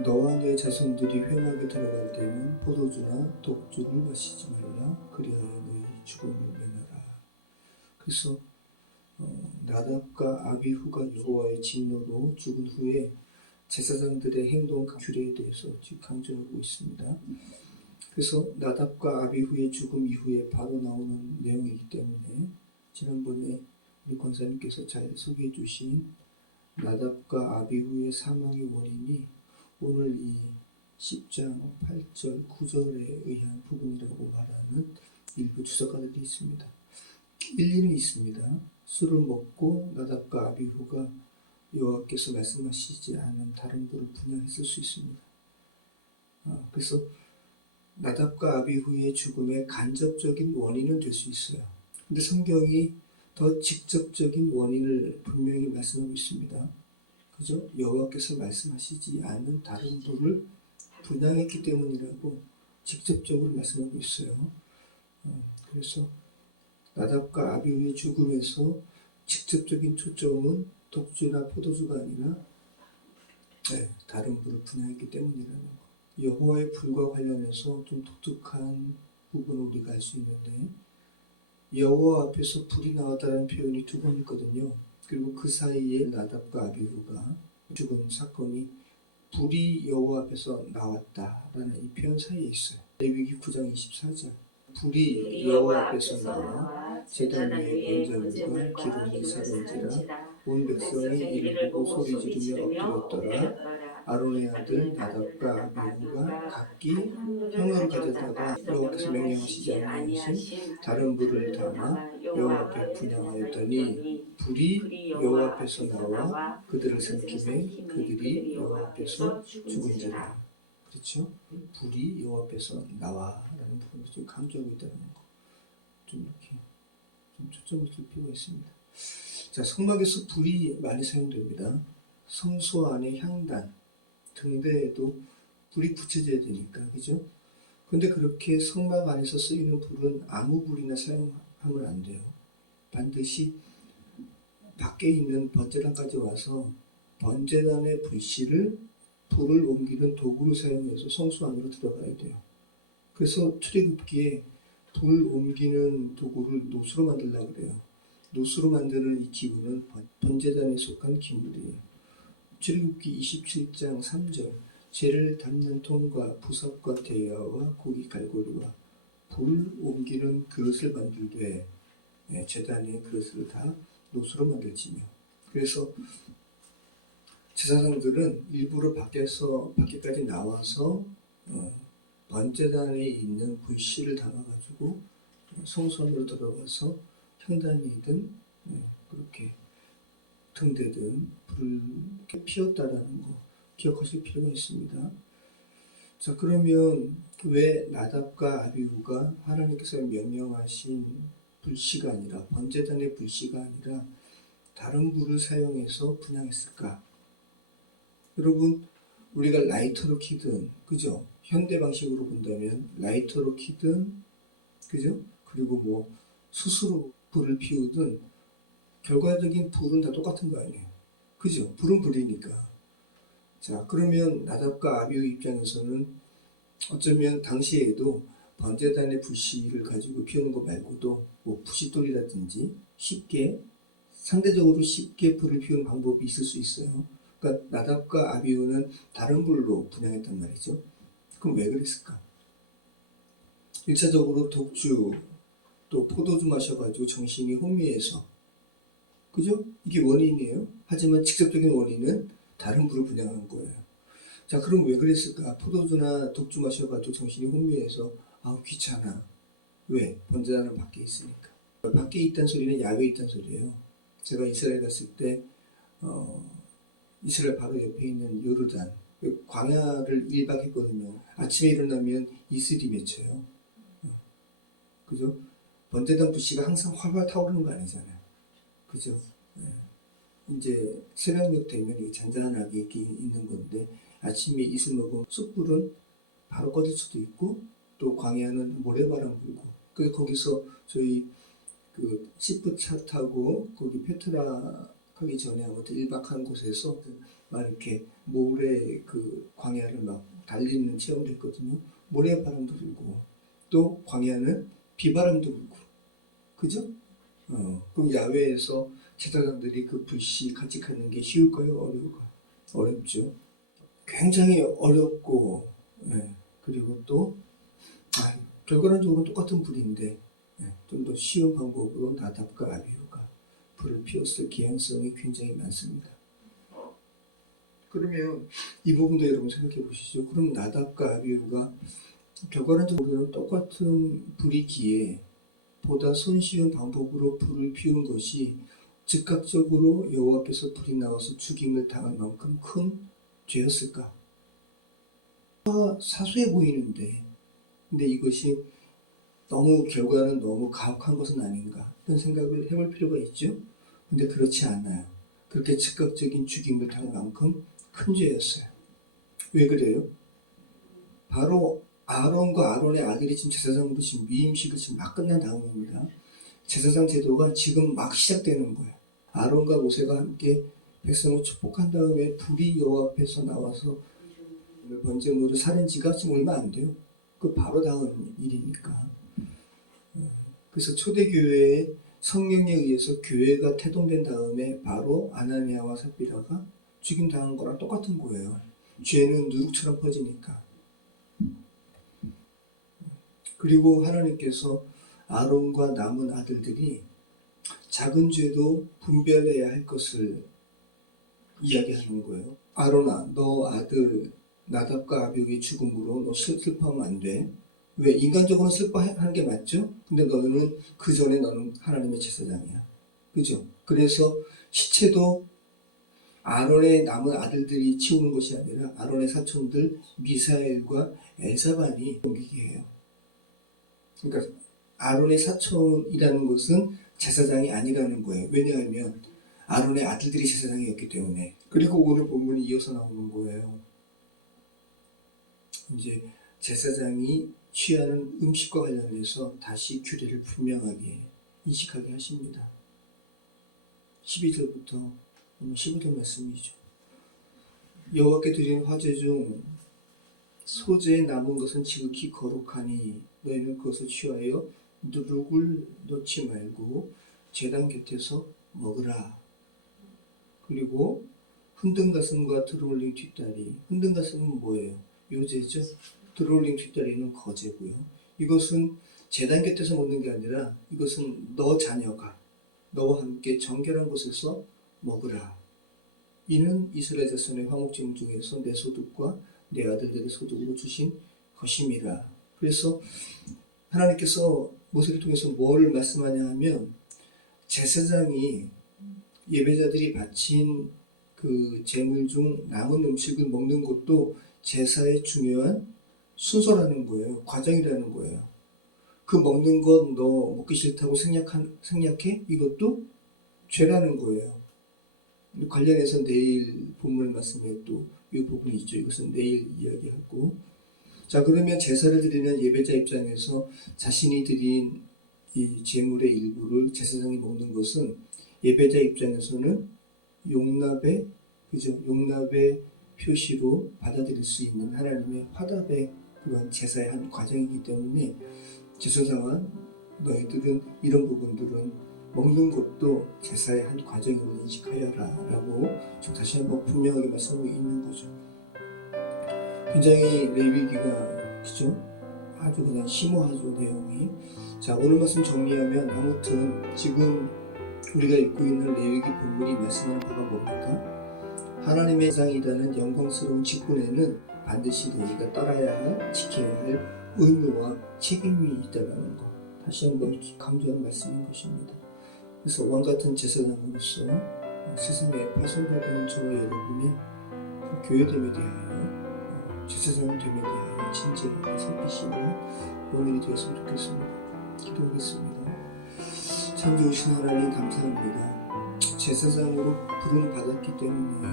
너와 내 자손들이 회막에 들어갈 때는 포도주나 독주를 마시지 말라. 그리하여 너희 죽음을 면하라. 그래서 나답과 아비후가 여호와의 진노로 죽은 후에 제사장들의 행동 규례에 대해서 지금 강조하고 있습니다. 그래서 나답과 아비후의 죽음 이후에 바로 나오는 내용이기 때문에 지난번에 우리 권사님께서 잘 소개해 주신 나답과 아비후의 사망의 원인이 오늘 이 10장 8절 9절에 의한 부분이라고 말하는 일부 주석가들이 있습니다. 일리는 있습니다. 술을 먹고 나답과 아비후가 여호와께서 말씀하시지 않은 다른 불을 분양했을 수 있습니다. 그래서 나답과 아비후의 죽음의 간접적인 원인은 될 수 있어요. 근데 성경이 더 직접적인 원인을 분명히 말씀하고 있습니다. 그죠? 여호와께서 말씀하시지 않은 다른 불을 분양했기 때문이라고 직접적으로 말씀하고 있어요. 그래서 나답과 아비후의 죽음에서 직접적인 초점은 독주나 포도주가 아니라 다른 불을 분양했기 때문이라는 거. 여호와의 불과 관련해서 좀 독특한 부분을 우리가 알 수 있는데 여호와 앞에서 불이 나왔다는 표현이 두 번 있거든요. 그리고 그 사이에 나답과 아비후가 죽은 사건이 불이 여호와 앞에서 나왔다라는 이 표현 사이에 있어요. 레위기 9장 24절 불이 여호와 앞에서 나와 제단 위에 번제물과 기름이 사른지라 온 백성이 이를 보고 소리 지르며 엎드렸더라. 아론의 아들 나답과 아비후가 각기 향을 가져다가 여호와께서 명령하시지 아니하신 다른 불을 담아 여호와 앞에 분향하였더니 불이 여호와 앞에서 나와 그들을 삼키매 그들이 여호와 앞에서 죽은지라. 그렇죠? 불이 여호와 앞에서 나와라는 부분을 좀 강조하고 있다는 거. 좀 이렇게 좀 초점을 둘 필요가 있습니다. 자, 성막에서 불이 많이 사용됩니다. 성소 안에 향단, 등대에도 불이 붙여져야 되니까, 그죠? 근데 그렇게 성막 안에서 쓰이는 불은 아무 불이나 사용하면 안 돼요. 반드시 밖에 있는 번제단까지 와서 번제단의 불을 옮기는 도구를 사용해서 성소 안으로 들어가야 돼요. 그래서 출애굽기에 불 옮기는 도구를 노수로 만들려고 그래요. 노수로 만드는 이 기구는 번제단에 속한 기물이에요. 출애굽기 27장 3절 재를 담는 통과 부석과 대야와 고기 갈고리와 불 옮기는 그릇을 만들되 제단의 그릇을 다 노수로 만들지며. 그래서 제사장들은 일부러 밖에까지 나와서 번제단에 있는 불씨를 담아가지고 성소안으로 들어가서 향단이든 그렇게 등대든 불을 이렇게 피웠다라는 거 기억하실 필요가 있습니다. 자, 그러면 왜 나답과 아비후가 하나님께서 명령하신 불씨가 아니라 번제단의 불씨가 아니라 다른 불을 사용해서 분향했을까? 여러분, 우리가 라이터로 키든, 그죠? 현대 방식으로 본다면 라이터로 키든, 그죠? 그리고 뭐 스스로 불을 피우든 결과적인 불은 다 똑같은 거 아니에요? 그죠? 불은 불이니까. 자, 그러면 나답과 아비후 입장에서는 어쩌면 당시에도 번제단의 불씨를 가지고 피우는 거 말고도 뭐 부싯돌이라든지 상대적으로 쉽게 불을 피우는 방법이 있을 수 있어요. 그러니까 나답과 아비후는 다른 불로 분향했단 말이죠. 그럼 왜 그랬을까? 1차적으로 독주 또 포도주 마셔가지고 정신이 혼미해서, 그죠? 이게 원인이에요. 하지만 직접적인 원인은 다른 불을 분향한 거예요. 자, 그럼 왜 그랬을까? 포도주나 독주 마셔가지고 정신이 혼미해서 귀찮아. 왜? 번제단은 밖에 있으니까. 밖에 있다는 소리는 야외에 있다는 소리예요. 제가 이스라엘 갔을 때 이스라엘 바로 옆에 있는 요르단 광야를 1박 했거든요. 아침에 일어나면 이슬이 맺혀요. 그죠? 번제단 불씨가 항상 활활 타오르는 거 아니잖아요. 그죠? 이제 새벽녘 되면 잔잔하게 이렇게 있는 건데 아침에 이슬 먹으면 숯불은 바로 꺼질 수도 있고 또 광야는 모래바람 불고 그래서 거기서 저희 그 시프 차 타고 거기 페트라 하기 전에 아무튼 일박한 곳에서 막 이렇게 모래 그 광야를 막 달리는 체험도 했거든요. 모래바람도 불고 또 광야는 비바람도 불고, 그죠? 그럼 야외에서 제사장들이 그 불씨 간직하는 게 쉬울까요? 어려울까요? 어렵죠. 굉장히 어렵고, 예. 그리고 또 결과론적으로 똑같은 불인데, 예. 좀 더 쉬운 방법으로 나답과 아비후가 불을 피웠을 개연성이 굉장히 많습니다. 그러면 이 부분도 여러분 생각해 보시죠. 그럼 나답과 아비후가 결과론적으로는 똑같은 불이기에 보다 손쉬운 방법으로 불을 피운 것이 즉각적으로 여호와께서 불이 나와서 죽임을 당할 만큼 큰 죄였을까? 사소해 보이는데, 근데 이것이 너무 결과는 너무 가혹한 것은 아닌가 이런 생각을 해볼 필요가 있죠. 근데 그렇지 않아요. 그렇게 즉각적인 죽임을 당할 만큼 큰 죄였어요. 왜 그래요? 바로 아론과 아론의 아들이 지금 제사장으로 지금 위임식을 지금 막 끝난 다음입니다. 제사장 제도가 지금 막 시작되는 거예요. 아론과 모세가 함께 백성을 축복한 다음에 불이 여호와 앞에서 나와서 번제물을 사는 지가 지금 얼마 안 돼요. 그 바로 다음 일이니까. 그래서 초대교회의 성령에 의해서 교회가 태동된 다음에 바로 아나니아와 삽비라가 죽임당한 거랑 똑같은 거예요. 죄는 누룩처럼 퍼지니까. 그리고 하나님께서 아론과 남은 아들들이 작은 죄도 분별해야 할 것을 이야기하는 거예요. 아론아, 너 아들 나답과 아비후의 죽음으로 너 슬퍼하면 안 돼. 왜? 인간적으로 슬퍼하는 게 맞죠? 근데 너는 그 전에 너는 하나님의 제사장이야. 그죠? 그래서 시체도 아론의 남은 아들들이 치우는 것이 아니라 아론의 사촌들 미사엘과 엘사반이 옮기게 해요. 그러니까 아론의 사촌이라는 것은 제사장이 아니라는 거예요. 왜냐하면 아론의 아들들이 제사장이었기 때문에. 그리고 오늘 본문이 이어서 나오는 거예요. 이제 제사장이 취하는 음식과 관련해서 다시 규례를 분명하게 인식하게 하십니다. 12절부터 15절 말씀이죠. 여호와께 드리는 화제 중 소재에 남은 것은 지극히 거룩하니 너희는 그것을 취하여 누룩을 넣지 말고 제단 곁에서 먹으라. 그리고 흔든 가슴과 들어올린 뒷다리. 흔든 가슴은 뭐예요? 요제죠. 들어올린 뒷다리는 거제고요. 이것은 제단 곁에서 먹는 게 아니라 이것은 너 자녀가 너와 함께 정결한 곳에서 먹으라. 이는 이스라엘 자손의 화목제물 중에서 내 소득과 내 아들들의 소득으로 주신 것임이라. 그래서 하나님께서 모세를 통해서 뭐를 말씀하냐 하면 제사장이 예배자들이 바친 그 제물 중 남은 음식을 먹는 것도 제사의 중요한 순서라는 거예요. 과정이라는 거예요. 그 먹는 것 너 먹기 싫다고 생략해? 이것도 죄라는 거예요. 관련해서 내일 본문 말씀에 또 이 부분이 있죠. 이것은 내일 이야기하고. 자, 그러면 제사를 드리는 예배자 입장에서 자신이 드린 이 제물의 일부를 제사장이 먹는 것은 예배자 입장에서는 용납의 표시로 받아들일 수 있는 하나님의 화답의 그런 제사의 한 과정이기 때문에 제사장은 너희들은 이런 부분들은 먹는 것도 제사의 한 과정으로 인식하여라 라고 좀 다시 한번 분명하게 말씀하고 있는 거죠. 굉장히 레위기가 그죠? 아주 그냥 심오하죠, 내용이. 자, 오늘 말씀 정리하면 아무튼 지금 우리가 읽고 있는 레위기 본문이 말씀하는 바가 뭡니까? 하나님의 제사장이라는 영광스러운 직분에는 반드시 너희가 따라야 할, 지켜야 할 의무와 책임이 있다는 것. 다시 한번 강조하는 말씀인 것입니다. 그래서 왕같은 제사장으로서 세상에 파손받은 저와 여러분의 그 교회됨에 대하여 제사장됨에 대하여 진지하게 살피시는 오늘이 되었으면 좋겠습니다. 기도하겠습니다. 참 좋으신 하나님 감사합니다. 제사장으로 부름 받았기 때문에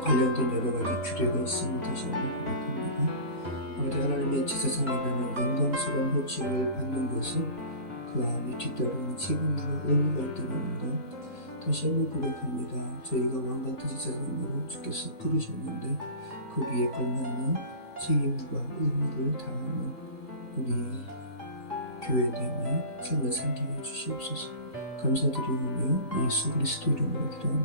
관련된 여러 가지 규례가 있음을 다시 한번 고백합니다. 아무튼 하나님의 제사장이라는 영광스러운 호칭을 받는 것은 그 안에 뒤따르는 책임과 의무가 있다는 것 다시 한번 고백합니다. 저희가 왕같은 제사장으로 주께서 부르셨는데 거기에 걸맞는 책임과 의무를 다하는 우리 교회됨이 삶을 살게 해주시옵소서. 감사드리오며 예수 그리스도 이름으로 기도합니다.